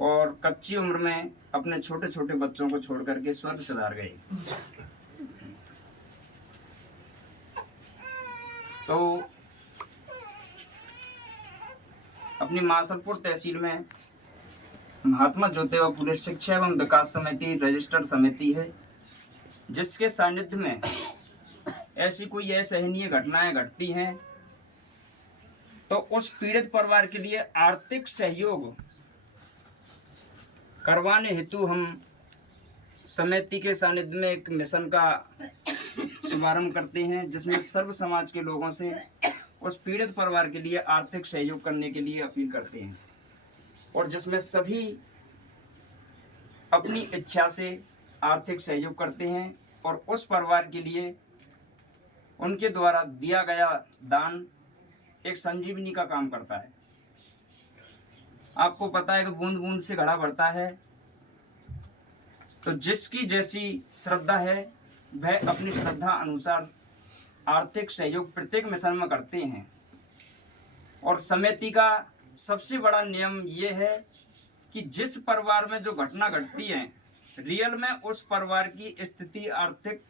और कच्ची उम्र में अपने छोटे छोटे बच्चों को छोड़ करके स्वर्ग सिधार गए। तो अपनी मासलपुर तहसील में महात्मा ज्योतिबा फुले शिक्षा एवं विकास समिति रजिस्टर्ड समिति है, जिसके सानिध्य में ऐसी कोई असहनीय घटनाएं घटती हैं तो उस पीड़ित परिवार के लिए आर्थिक सहयोग करवाने हेतु हम समिति के सानिध्य में एक मिशन का शुभारंभ करते हैं, जिसमें सर्व समाज के लोगों से उस पीड़ित परिवार के लिए आर्थिक सहयोग करने के लिए अपील करते हैं, और जिसमें सभी अपनी इच्छा से आर्थिक सहयोग करते हैं और उस परिवार के लिए उनके द्वारा दिया गया दान एक संजीवनी का काम करता है। आपको पता है कि बूंद बूंद से घड़ा भरता है, तो जिसकी जैसी श्रद्धा है वह अपनी श्रद्धा अनुसार आर्थिक सहयोग प्रत्येक मिशन में करते हैं। और समिति का सबसे बड़ा नियम ये है कि जिस परिवार में जो घटना घटती है रियल में उस परिवार की स्थिति आर्थिक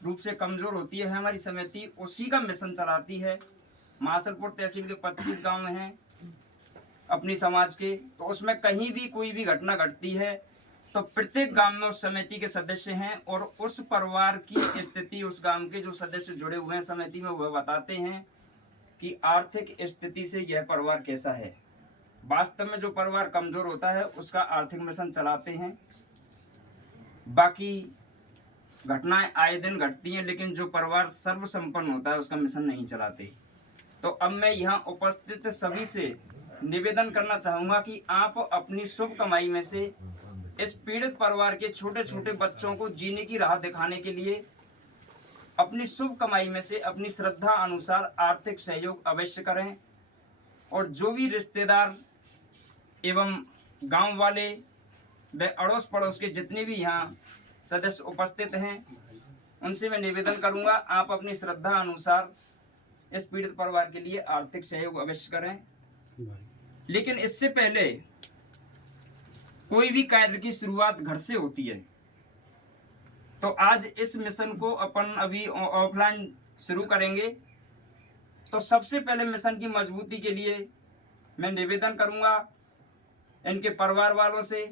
रूप से कमजोर होती है, हमारी समिति उसी का मिशन चलाती है। मासलपुर तहसील के 25 गांव हैं अपनी समाज के, तो उसमें कहीं भी कोई भी घटना घटती है तो प्रत्येक गांव में उस समिति के सदस्य हैं और उस परिवार की स्थिति उस गांव के जो सदस्य जुड़े हुए हैं समिति में वह बताते हैं कि आर्थिक स्थिति से यह परिवार कैसा है। वास्तव में जो परिवार कमजोर होता है उसका आर्थिक मिशन चलाते हैं। बाकी घटनाएं आए दिन घटती हैं, लेकिन जो परिवार सर्वसंपन्न होता है उसका मिशन नहीं चलाते। तो अब मैं यहाँ उपस्थित सभी से निवेदन करना चाहूँगा कि आप अपनी शुभ कमाई में से इस पीड़ित परिवार के छोटे छोटे बच्चों को जीने की राह दिखाने के लिए अपनी शुभ कमाई में से अपनी श्रद्धा अनुसार आर्थिक सहयोग अवश्य करें। और जो भी रिश्तेदार एवं गांव वाले व अड़ोस पड़ोस के जितने भी यहाँ सदस्य उपस्थित हैं उनसे मैं निवेदन करूंगा आप अपनी श्रद्धा अनुसार इस पीड़ित परिवार के लिए आर्थिक सहयोग अवश्य करें। लेकिन इससे पहले कोई भी कार्य की शुरुआत घर से होती है, तो आज इस मिशन को अपन अभी ऑफलाइन शुरू करेंगे। तो सबसे पहले मिशन की मजबूती के लिए मैं निवेदन करूंगा इनके परिवार वालों से,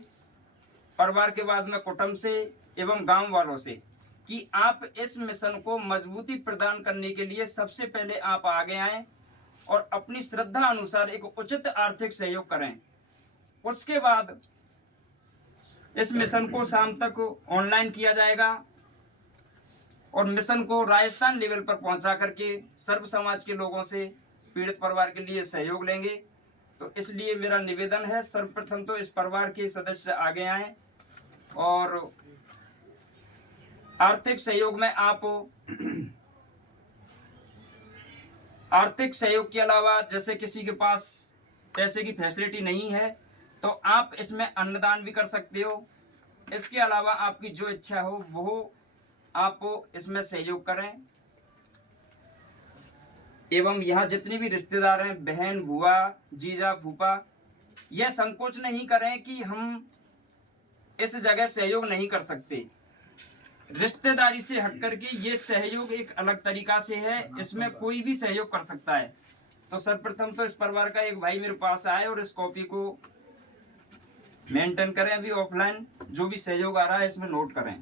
परिवार के बाद में कुटुंब से एवं गांव वालों से कि आप इस मिशन को मजबूती प्रदान करने के लिए सबसे पहले आप आगे आएं और अपनी श्रद्धा अनुसार एक उचित आर्थिक सहयोग करें। उसके बाद इस मिशन को शाम तक ऑनलाइन किया जाएगा और मिशन को राजस्थान लेवल पर पहुंचा करके सर्व समाज के लोगों से पीड़ित परिवार के लिए सहयोग लेंगे। तो इसलिए मेरा निवेदन है सर्वप्रथम तो इस परिवार के सदस्य आगे आएं और आर्थिक सहयोग में आप आर्थिक सहयोग के अलावा जैसे किसी के पास पैसे की फैसिलिटी नहीं है तो आप इसमें अन्नदान भी कर सकते हो। इसके अलावा आपकी जो इच्छा हो वो आप इसमें सहयोग करें। एवं यहाँ जितने भी रिश्तेदार हैं, बहन, बुआ, जीजा, फूफा, यह संकोच नहीं करें कि हम इस जगह सहयोग नहीं कर सकते। रिश्तेदारी से हट करके ये सहयोग एक अलग तरीका से है, इसमें कोई भी सहयोग कर सकता है। तो सर्वप्रथम तो इस परिवार का एक भाई मेरे पास आए और इस कॉपी को मेंटेन करें, अभी ऑफलाइन जो भी सहयोग आ रहा है इसमें नोट करें।